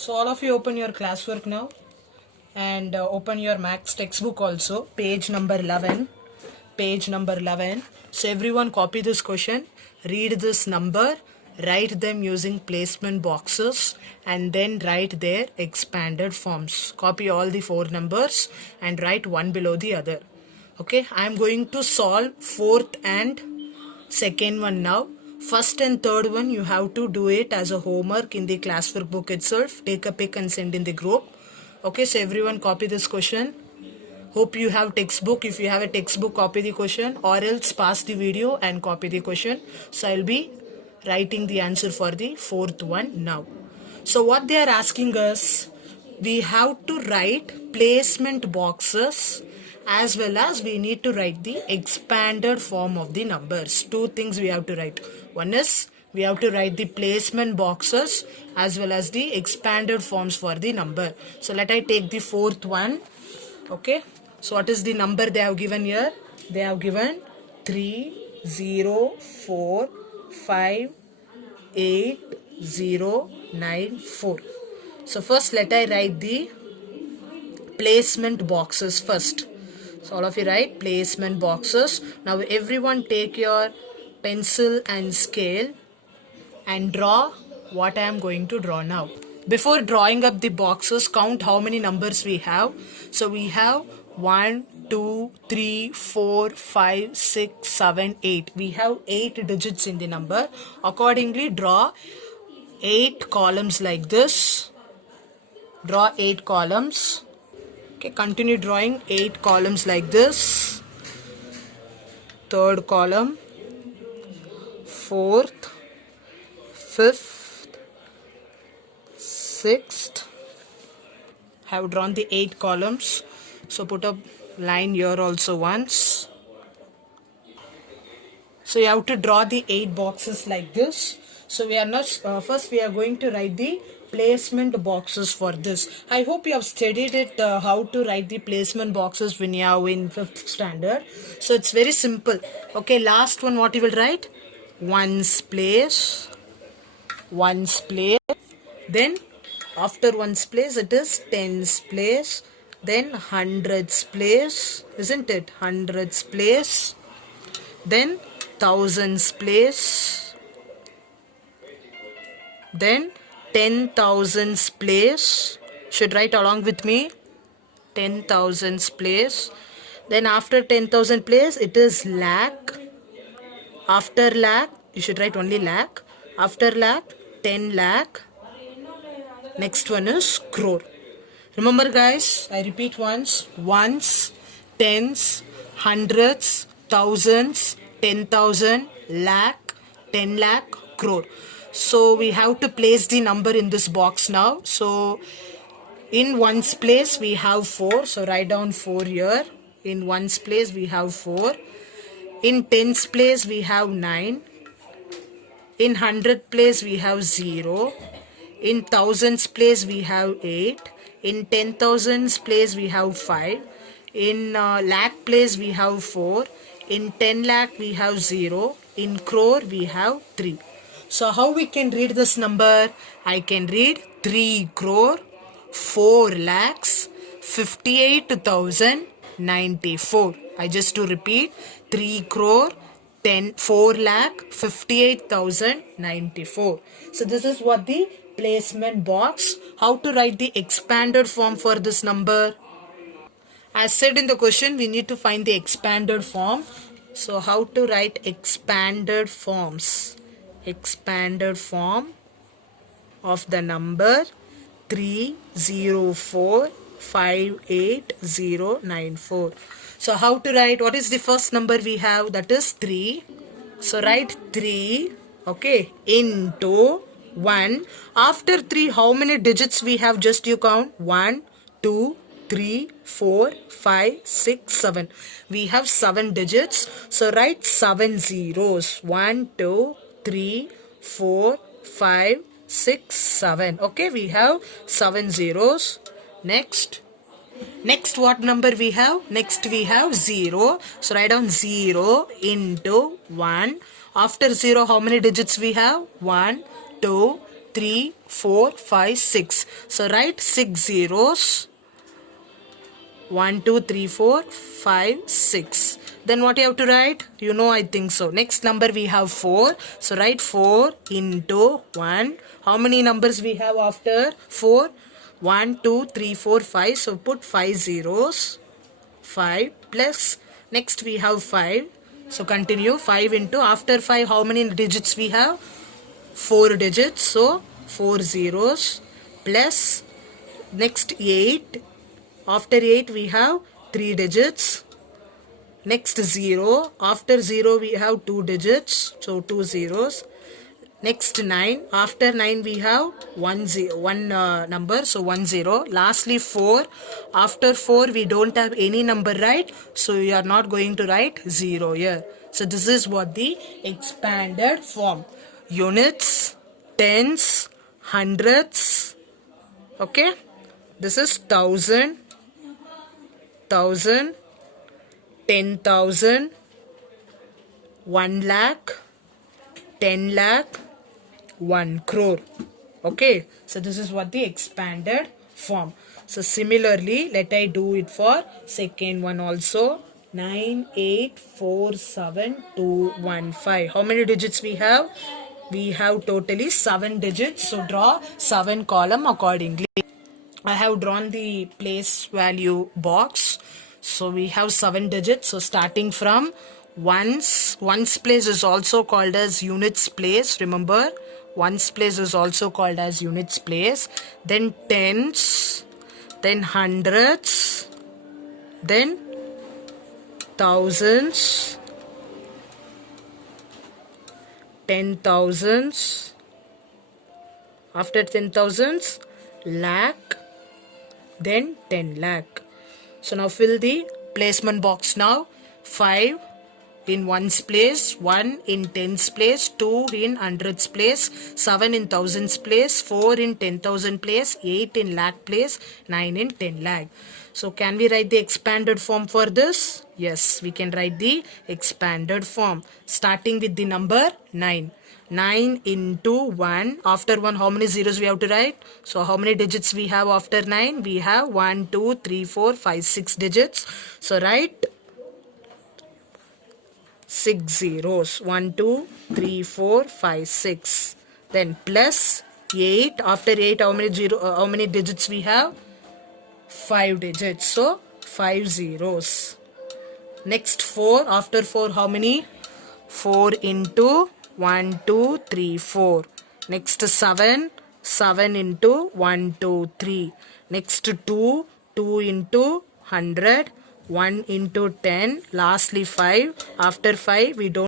So all of you open your classwork now and open your maths textbook also, page number 11. Page number 11. So everyone copy this question, read this number, write them using placement boxes and then write their expanded forms. Copy all the 4 numbers and write one below the other. Okay, I am going to solve fourth and second one now. First and third one you have to do it as a homework in the classwork book itself. Take a pic and send in the group. Okay, so everyone copy this question. Hope you have textbook. If you have a textbook, copy the question or else pause the video and copy the question. So I'll be writing the answer for the fourth one now. So what they are asking us, we have to write placement boxes as well as we need to write the expanded form of the numbers. Two things we have to write. One is we have to write the placement boxes as well as the expanded forms for the number. So let I take the fourth one. Okay. So what is the number they have given here? They have given 3, 0, 4, 5, 8, 0, 9, 4. So first let I write the placement boxes first. So all of you write placement boxes. Now everyone take your pencil and scale and draw what I am going to draw now. Before drawing up the boxes, count how many numbers we have. So we have 1, 2, 3, 4, 5, 6, 7, 8. We have 8 digits in the number. Accordingly, draw 8 columns like this. Draw 8 columns. Okay, continue drawing 8 columns like this. Third column, fourth, fifth, sixth. Have drawn the 8 columns. So put a line here also once. So you have to draw the 8 boxes like this. So we are not first we are going to write the placement boxes for this. I hope you have studied it how to write the placement boxes when you are in 5th standard. So it's very simple. Okay, last one what you will write? Ones place. Ones place. Then after ones place it is tens place. Then hundreds place, isn't it? Hundreds place. Then thousands place. Then 10,000s place. Should write along with me. 10,000s place. Then after 10,000 place it is lakh. After lakh you should write only lakh. After lakh 10 lakh. Next one is crore. Remember guys, I repeat once, ones, tens, hundreds, thousands, 10,000, lakh, 10 lakh, crore. So we have to place the number in this box now. So in ones place we have 4. So write down 4 here. In ones place we have 4. In tens place we have 9. In hundred place we have 0. In thousands place we have 8. In 10,000s place we have 5. In lakh place we have 4. In 10 lakh we have 0. In crore we have 3. So how we can read this number? I can read 3 crore 4 lakhs 58,094. I just to repeat 3 crore 4 lakh 58,094. So this is what the placement box. How to write the expanded form for this number? As said in the question, we need to find the expanded form. So how to write expanded forms? Expanded form of the number 30458,094. So how to write? What is the first number we have? That is 3. So write 3, okay, into 1. After 3, how many digits we have? Just you count. 1, 2, 3, 4, 5, 6, 7. We have 7 digits. So write 7 zeros. 1, 2, 3, 4, 5, 6, 7. Okay, we have 7 zeros. Next what number we have? Next we have 0. So write down 0 into 1. After 0, how many digits we have? 1, 2, 3, 4, 5, 6. So write 6 zeros. 1, 2, 3, 4, 5, 6. Then what you have to write? You know, I think so. Next number we have 4. So write 4 into 1. How many numbers we have after 4? 1, 2, 3, 4, 5. So put 5 zeros. 5 plus. Next we have 5. So continue. 5 into. After 5, how many digits we have? 4 digits. So 4 zeros plus. Next 8. After 8 we have 3 digits. Next 0. After 0 we have 2 digits. So 2 zeros. Next 9. After 9 we have one number. So 1 0. Lastly 4. After 4 we don't have any number, right? So you are not going to write 0 here. So this is what the expanded form. Units, tens, hundreds. Okay. This is 1000. 1000, 10,000, 1 lakh, 10 lakh, 1 crore. Okay, so this is what the expanded form. So similarly, let I do it for second one also. 9, 8, 4, 7, 2, 1, 5. How many digits we have? We have totally 7 digits. So draw 7 column accordingly. I have drawn the place value box. So we have 7 digits. So starting from ones place is also called as units place. Remember, ones place is also called as units place. Then tens, then hundreds, then thousands, 10,000s. After 10,000s, lakh, then 10 lakh. So now fill the placement box now. 5 in ones place, 1 in tens place, 2 in hundreds place, 7 in thousands place, 4 in 10,000 place, 8 in lakh place, 9 in 10 lakh. So can we write the expanded form for this? Yes, we can write the expanded form. Starting with the number 9. 9 into 1. After 1, how many zeros we have to write? So how many digits we have after 9? We have 1, 2, 3, 4, 5, 6 digits. So write 6 zeros. 1, 2, 3, 4, 5, 6. Then plus 8. After 8, how many digits we have? 5 digits. So 5 zeros. Next 4. After 4, how many? 4 into 1, 2, 3, 4. Next 7. 7 into 1, 2, 3. Next 2. 2 into 100. 1 into 10. Lastly 5. After 5, we don't